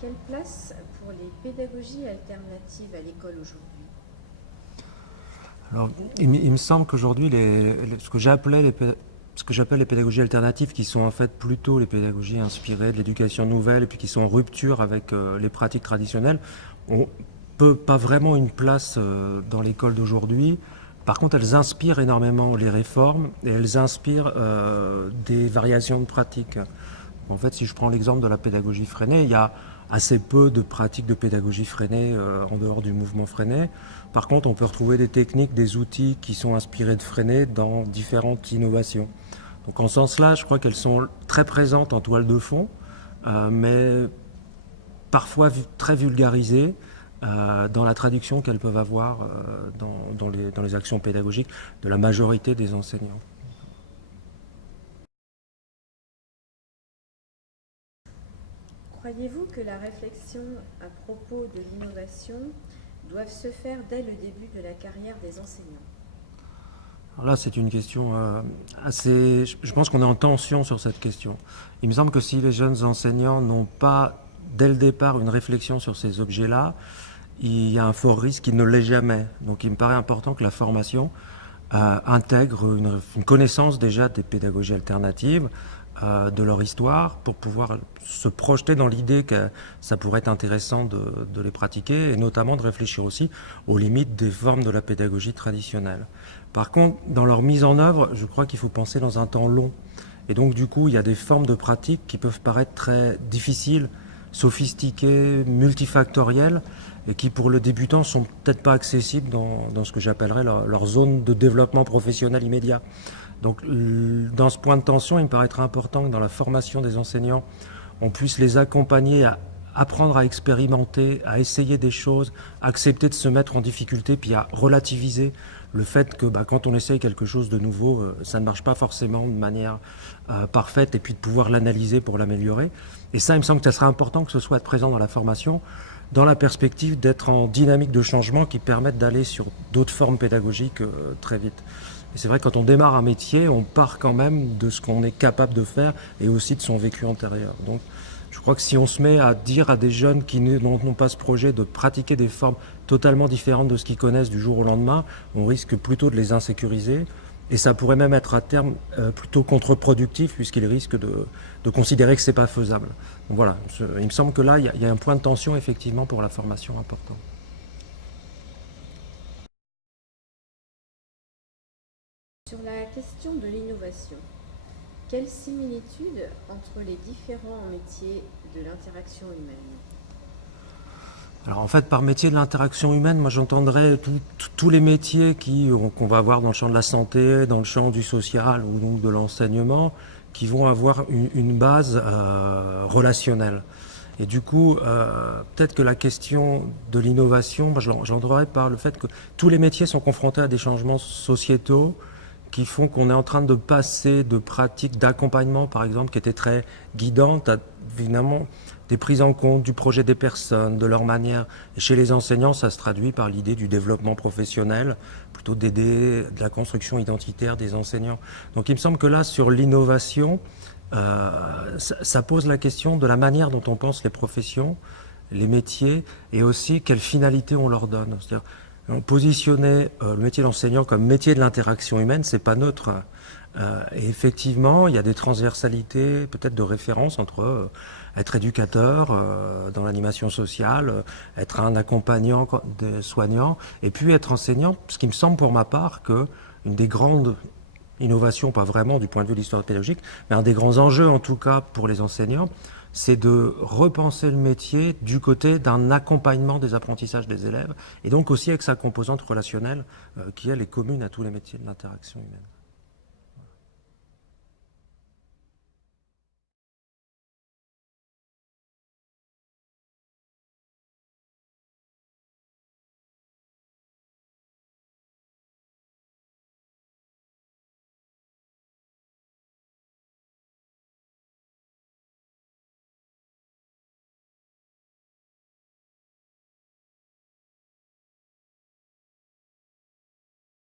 Quelle place pour les pédagogies alternatives à l'école aujourd'hui? Alors, il me semble qu'aujourd'hui, ce que j'appelle les pédagogies alternatives, qui sont en fait plutôt les pédagogies inspirées de l'éducation nouvelle et puis qui sont en rupture avec les pratiques traditionnelles, ont pas vraiment une place dans l'école d'aujourd'hui. Par contre, elles inspirent énormément les réformes et elles inspirent des variations de pratiques. En fait, si je prends l'exemple de la pédagogie freinée, il y a assez peu de pratiques de pédagogie freinée en dehors du mouvement freiné. Par contre, on peut retrouver des techniques, des outils qui sont inspirés de freiné dans différentes innovations. Donc en ce sens-là, je crois qu'elles sont très présentes en toile de fond, mais parfois très vulgarisées dans la traduction qu'elles peuvent avoir dans les actions pédagogiques de la majorité des enseignants. Croyez-vous que la réflexion à propos de l'innovation doive se faire dès le début de la carrière des enseignants? Alors là, c'est une question assez... Je pense qu'on est en tension sur cette question. Il me semble que si les jeunes enseignants n'ont pas, dès le départ, une réflexion sur ces objets-là, il y a un fort risque qu'ils ne l'aient jamais. Donc il me paraît important que la formation intègre une connaissance déjà des pédagogies alternatives, de leur histoire, pour pouvoir se projeter dans l'idée que ça pourrait être intéressant de les pratiquer, et notamment de réfléchir aussi aux limites des formes de la pédagogie traditionnelle. Par contre, dans leur mise en œuvre, je crois qu'il faut penser dans un temps long. Et donc du coup, il y a des formes de pratiques qui peuvent paraître très difficiles, sophistiquées, multifactorielles, et qui pour le débutant sont peut-être pas accessibles dans ce que j'appellerais leur zone de développement professionnel immédiat. Donc dans ce point de tension, il me paraîtrait important que dans la formation des enseignants, on puisse les accompagner à apprendre à expérimenter, à essayer des choses, accepter de se mettre en difficulté, puis à relativiser le fait que quand on essaye quelque chose de nouveau, ça ne marche pas forcément de manière parfaite, et puis de pouvoir l'analyser pour l'améliorer. Et ça, il me semble que ça serait important que ce soit présent dans la formation, dans la perspective d'être en dynamique de changement qui permette d'aller sur d'autres formes pédagogiques très vite. Et c'est vrai que quand on démarre un métier, on part quand même de ce qu'on est capable de faire et aussi de son vécu antérieur. Donc je crois que si on se met à dire à des jeunes qui n'ont pas ce projet de pratiquer des formes totalement différentes de ce qu'ils connaissent du jour au lendemain, on risque plutôt de les insécuriser. Et ça pourrait même être à terme plutôt contre-productif, puisqu'ils risquent de considérer que ce n'est pas faisable. Donc voilà, il me semble que là, il y a un point de tension effectivement pour la formation important. Sur la question de l'innovation, quelle similitude entre les différents métiers de l'interaction humaine? Alors en fait, par métier de l'interaction humaine, moi j'entendrais tous les métiers qu'on va avoir dans le champ de la santé, dans le champ du social ou donc de l'enseignement, qui vont avoir une base relationnelle. Et du coup, peut-être que la question de l'innovation, moi j'entendrais par le fait que tous les métiers sont confrontés à des changements sociétaux qui font qu'on est en train de passer de pratiques d'accompagnement, par exemple, qui étaient très guidantes, à évidemment des prises en compte du projet des personnes, de leur manière. Et chez les enseignants, ça se traduit par l'idée du développement professionnel, plutôt d'aider de la construction identitaire des enseignants. Donc il me semble que là, sur l'innovation, ça pose la question de la manière dont on pense les professions, les métiers, et aussi quelle finalité on leur donne. C'est-à-dire, positionner le métier d'enseignant comme métier de l'interaction humaine, c'est pas neutre. Et effectivement, il y a des transversalités, peut-être de référence entre être éducateur dans l'animation sociale, être un accompagnant des soignants, et puis être enseignant. Ce qui me semble pour ma part que une des grandes innovations, pas vraiment du point de vue de l'histoire pédagogique, mais un des grands enjeux en tout cas pour les enseignants, c'est de repenser le métier du côté d'un accompagnement des apprentissages des élèves, et donc aussi avec sa composante relationnelle qui, elle, est commune à tous les métiers de l'interaction humaine.